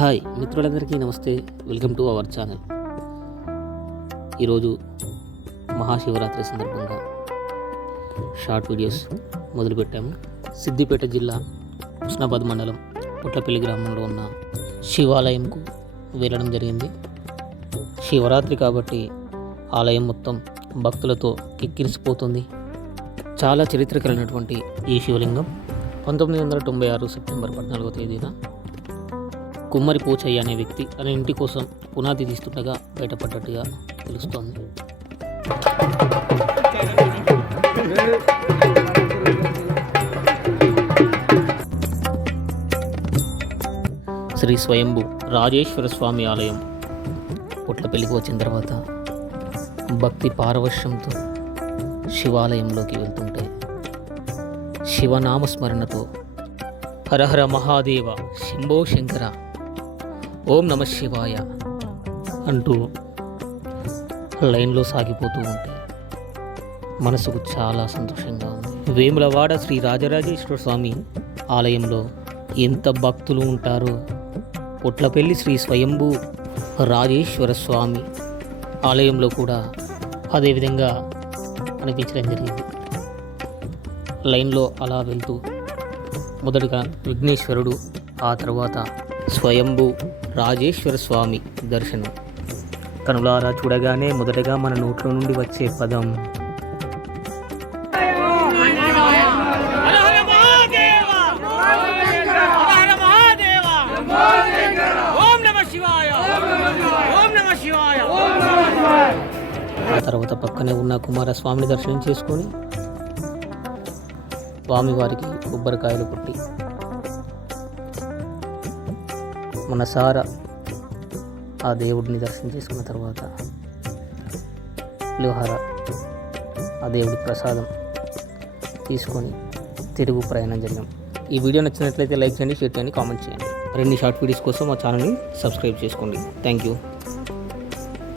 Hi మిత్రులందరికీ నమస్తే, welcome to our channel. ఈరోజు మహాశివరాత్రి సందర్భంగా షార్ట్ వీడియోస్ మొదలుపెట్టాము. సిద్దిపేట జిల్లా హుస్నాబాద్ మండలం పుట్లపల్లి గ్రామంలో ఉన్న శివాలయంకు వెళ్ళడం జరిగింది. శివరాత్రి కాబట్టి ఆలయం మొత్తం భక్తులతో కిక్కిరిసిపోతుంది. చాలా చరిత్ర కలిగినటువంటి ఈ శివలింగం 1996 సెప్టెంబర్ 14వ తేదీన కుమ్మరి పోచయ్య అనే వ్యక్తి తన ఇంటి కోసం పునాది తీస్తుండగా బయటపడ్డట్టుగా తెలుస్తోంది. శ్రీ స్వయంభు రాజేశ్వర స్వామి ఆలయం పుట్లపల్లికి వచ్చిన తర్వాత భక్తి పారవశ్యంతో శివాలయంలోకి వెళ్తుంటే శివనామస్మరణతో హరహర మహాదేవ, శంభో శంకర, ఓం నమ శివాయ అంటూ లైన్లో సాగిపోతూ ఉంటే మనసుకు చాలా సంతోషంగా ఉంది. వేములవాడ శ్రీ రాజరాజేశ్వర స్వామి ఆలయంలో ఎంత భక్తులు ఉంటారో పుట్లపల్లి శ్రీ స్వయంభూ రాజేశ్వర స్వామి ఆలయంలో కూడా అదేవిధంగా అనిపించడం జరిగింది. లైన్లో అలా వెళ్తూ మొదటగా విఘ్నేశ్వరుడు, ఆ తర్వాత స్వయంభూ రాజేశ్వర స్వామి దర్శనం. కనులారా చూడగానే మొదటగా మన నోట్లో నుండి వచ్చే పదం ఆ తర్వాత పక్కనే ఉన్న కుమారస్వామిని దర్శనం చేసుకొని స్వామివారికి కొబ్బరికాయలు కొట్టి మనసారా ఆ దేవుడిని దర్శనం చేసుకున్న తర్వాత పులిహోర ఆ దేవుడి ప్రసాదం తీసుకొని తిరుగు ప్రయాణం జరిగాం. ఈ వీడియో నచ్చినట్లయితే లైక్ చేయండి, షేర్ చేయండి, కామెంట్ చేయండి. మరిన్ని షార్ట్ వీడియోస్ కోసం మా ఛానల్ని సబ్స్క్రైబ్ చేసుకోండి. Thank you.